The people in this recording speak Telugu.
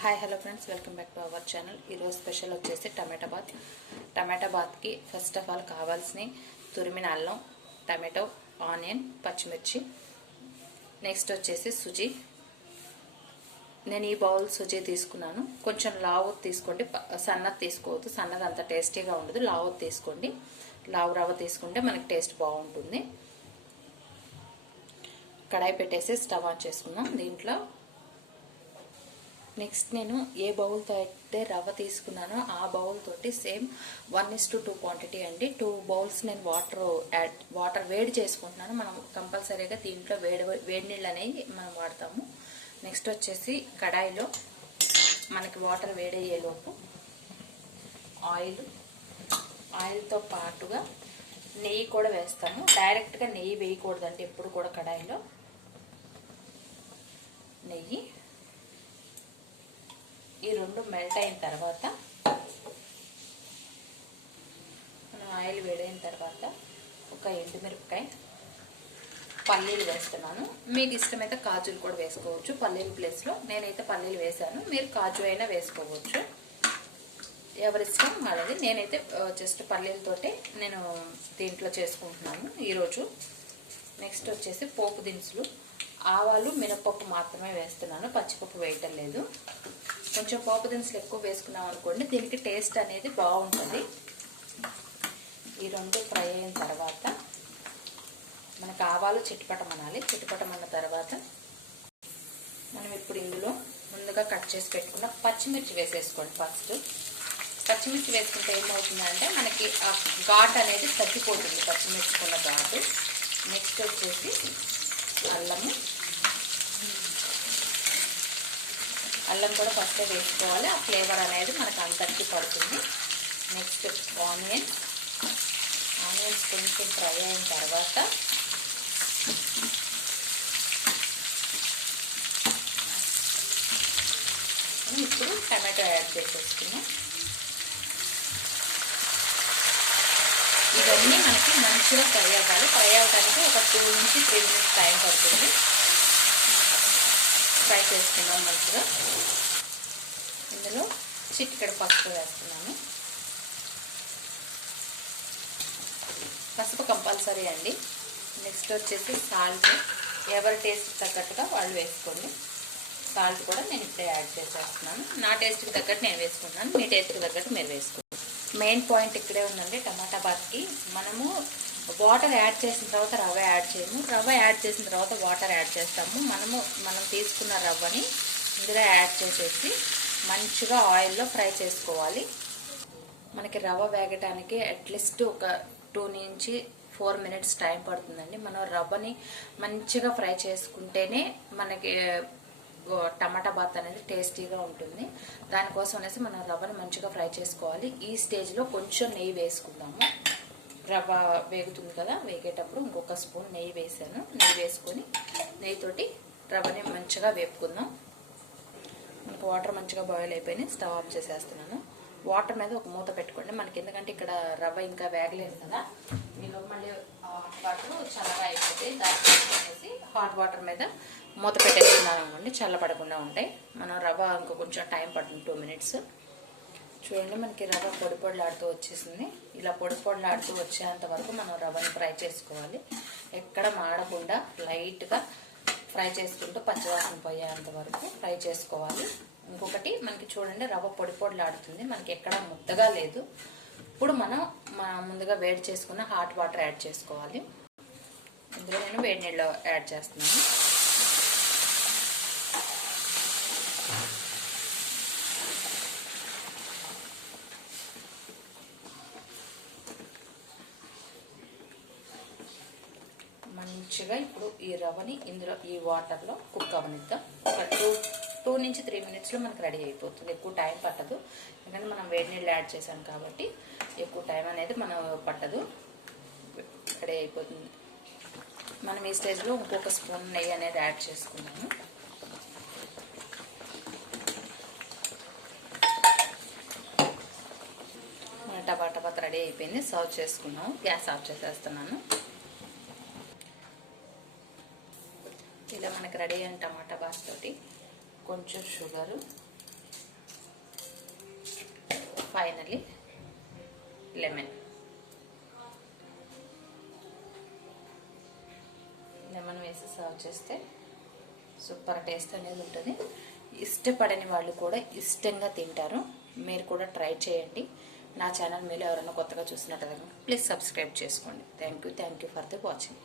Hi hello friends welcome back to our channel ఈరోజు స్పెషల్ వచ్చేసి టమాటా బాత్. టమాటా బాత్కి ఫస్ట్ ఆఫ్ ఆల్ కావాల్సిన తురిమిన అల్లం టమాటో ఆనియన్ పచ్చిమిర్చి. నెక్స్ట్ వచ్చేసి సుజీ. నేను ఈ బౌల్ సుజీ తీసుకున్నాను. కొంచెం లావు తీసుకోండి. సన్నది తీసుకోవద్దు. సన్నది అంత టేస్టీగా ఉండదు. లావు తీసుకోండి. లావు రవ్వ తీసుకుంటే మనకి టేస్ట్ బాగుంటుంది. కడాయి పెట్టేసి స్టవ్ ఆన్ చేసుకుందాం. దీంట్లో నెక్స్ట్ నేను ఏ బౌల్తో అయితే రవ్వ తీసుకున్నానో ఆ బౌల్ తోటి same one is to two quantity అండి. టూ బౌల్స్ నేను వాటర్ యాడ్ వాటర్ వేడి చేసుకుంటున్నాను. మనం కంపల్సరీగా దీంట్లో వేడి వేడి నీళ్ళు అనేవి మనం వాడతాము. నెక్స్ట్ వచ్చేసి కడాయిలో మనకి వాటర్ వేడయ్యేలోపు ఆయిల్ ఆయిల్తో పాటుగా నెయ్యి కూడా వేస్తాము డైరెక్ట్గా నెయ్యి వేయకూడదండి ఎప్పుడు కూడా కడాయిలో. నెయ్యి ఈ రెండు మెల్ట్ అయిన తర్వాత మనం ఆయిల్ వేడైన తర్వాత ఒక ఎండుమిరపకాయ పల్లీలు వేస్తున్నాను. మీకు ఇష్టమైతే కాజులు కూడా వేసుకోవచ్చు. పల్లీల ప్లేస్లో నేనైతే పల్లీలు వేసాను మీరు కాజు అయినా వేసుకోవచ్చు. ఎవరి ఇష్టం వాళ్ళది. నేనైతే జస్ట్ పల్లీలతోటే నేను దీంట్లో చేసుకుంటున్నాను ఈరోజు. నెక్స్ట్ వచ్చేసి పోపు దినుసులు. ఆవాలు మినపప్పు మాత్రమే వేస్తున్నాను. పచ్చిపప్పు వేయటం లేదు. కొంచెం పోపు దినుసులు ఎక్కువ వేసుకున్నాం అనుకోండి దీనికి టేస్ట్ అనేది బాగుంటుంది. ఈ రెండు ఫ్రై అయిన తర్వాత మనకు ఆవాలు చిట్టుపటమనాలి చిట్టుపటమన్న తర్వాత మనం ఇప్పుడు ఇందులో ముందుగా కట్ చేసి పెట్టుకున్న పచ్చిమిర్చి వేసేసుకోండి ఫస్ట్. పచ్చిమిర్చి వేసుకుంటే ఏమవుతుందంటే మనకి ఆ ఘాట్ అనేది తగ్గిపోతుంది పచ్చిమిర్చికున్న ఘాటు. నెక్స్ట్ వచ్చేసి అల్లము. అల్లం కూడా ఫస్టే వేసుకోవాలి. ఆ ఫ్లేవర్ అనేది మనకు అంతటికి పడుతుంది. Next onion. ఆనియన్స్ కొంచెం ఫ్రై అయిన తర్వాత ఇప్పుడు టమాటో యాడ్ చేసేసుకున్నాం ఇవన్నీ మనకి మంచిగా ఫ్రై అవ్వాలి. ఫ్రై అవ్వడానికి ఒక టూ నుంచి త్రీ మినిట్స్ టైం పడుతుంది. ఫ్రై చేసుకుందాం మంచిగా. ఇందులో చిటికెడ పసుపు వేస్తున్నాను. పసుపు కంపల్సరీ అండి. నెక్స్ట్ వచ్చేసి సాల్ట్. ఎవరి టేస్ట్ తగ్గట్టుగా వాళ్ళు వేసుకోండి. సాల్ట్ కూడా నేను ఇప్పుడే యాడ్ చేసేస్తున్నాను. నా టేస్ట్కి తగ్గట్టు నేను వేసుకున్నాను మీ టేస్ట్కి తగ్గట్టు మీరు వేసుకోండి. మెయిన్ పాయింట్ ఇక్కడే ఉందండి. టమాటా బాత్కి మనము వాటర్ యాడ్ చేసిన తర్వాత రవ్వ యాడ్ చేయము. రవ్వ యాడ్ చేసిన తర్వాత వాటర్ యాడ్ చేస్తాము. మనము మనం తీసుకున్న రవ్వని ఇందులో యాడ్ చేసేసి మంచిగా ఆయిల్లో ఫ్రై చేసుకోవాలి. మనకి రవ్వ వేగటానికి అట్లీస్ట్ ఒక టూ నుంచి ఫోర్ మినిట్స్ టైం పడుతుందండి. మనం రవ్వని మంచిగా ఫ్రై చేసుకుంటేనే మనకి టమాటా బాత్ అనేది టేస్టీగా ఉంటుంది. దానికోసం అనేసి మనం రవ్వని మంచిగా ఫ్రై చేసుకోవాలి. ఈ స్టేజ్లో కొంచెం నెయ్యి వేసుకుందాము. రవ్వ వేగుతుంది కదా వేగేటప్పుడు ఇంకొక స్పూన్ నెయ్యి వేసాను. నెయ్యి వేసుకొని నెయ్యితోటి రవ్వని మంచిగా వేపుకుందాం. మనకు వాటర్ మంచిగా బాయిల్ అయిపోయినాయి స్టవ్ ఆఫ్ చేసేస్తున్నాను. వాటర్ మీద ఒక మూత పెట్టుకోండి. మనకి ఎందుకంటే ఇక్కడ రవ్వ ఇంకా వేగలేదు కదా మీకు మళ్ళీ హాట్ వాటర్ చల్లగా అయిపోతాయి దాన్ని అనేసి హాట్ వాటర్ మీద మూత పెట్టేసుకున్నాను అనుకోండి చల్లబడకుండా ఉంటాయి. మనం రవ్వ ఇంకో కొంచెం టైం పడుతుంది టూ మినిట్స్ చూడండి మనకి రవ్వ పొడి పొడిలాడుతూ వచ్చేసింది. ఇలా పొడి పొడిలాడుతూ వచ్చేంత వరకు మనం రవ్వని ఫ్రై చేసుకోవాలి. ఎక్కడ మాడకుండా లైట్గా ఫ్రై చేసుకుంటూ పచ్చివాసన పోయేంత వరకు ఫ్రై చేసుకోవాలి. ఇంకొకటి మనకి చూడండి రవ్వ పొడి పొడిలాడుతుంది. మనకి ఎక్కడ ముద్దగా లేదు. ఇప్పుడు మనం మన ముందుగా వేడి చేసుకున్న హాట్ వాటర్ యాడ్ చేసుకోవాలి. ఇందులో నేను వేడి నీళ్ళు యాడ్ చేస్తున్నాను. మంచిగా ఇప్పుడు ఈ రవ్వని ఇందులో ఈ వాటర్లో కుక్ అవనిద్దాం. ఒక టూ టూ నుంచి త్రీ మినిట్స్లో మనకు రెడీ అయిపోతుంది. ఎక్కువ టైం పట్టదు. ఎందుకంటే మనం వేడి నీళ్ళు యాడ్ చేసాం కాబట్టి ఎక్కువ టైం అనేది మనం పట్టదు. రెడీ అయిపోతుంది. మనం ఈ స్టేజ్లో ఇంకొక స్పూన్ నెయ్యి అనేది యాడ్ చేసుకున్నాము. టపా టమాటా రెడీ అయిపోయింది. సర్వ్ చేసుకున్నాము. గ్యాస్ ఆఫ్ చేసేస్తున్నాను. మనకి రెడీ అయిన టమాటా బాస్ తోటి కొంచెం షుగరు. ఫైనల్లీ లెమన్ లెమన్ వేసి సర్వ్ చేస్తే సూపర్ టేస్ట్ అనేది ఉంటుంది. ఇష్టపడని వాళ్ళు కూడా ఇష్టంగా తింటారు. మీరు కూడా ట్రై చేయండి. నా ఛానల్ మీరు ఎవరైనా కొత్తగా చూసినట్టు ప్లీజ్ సబ్స్క్రైబ్ చేసుకోండి. Thank you thank you for the watching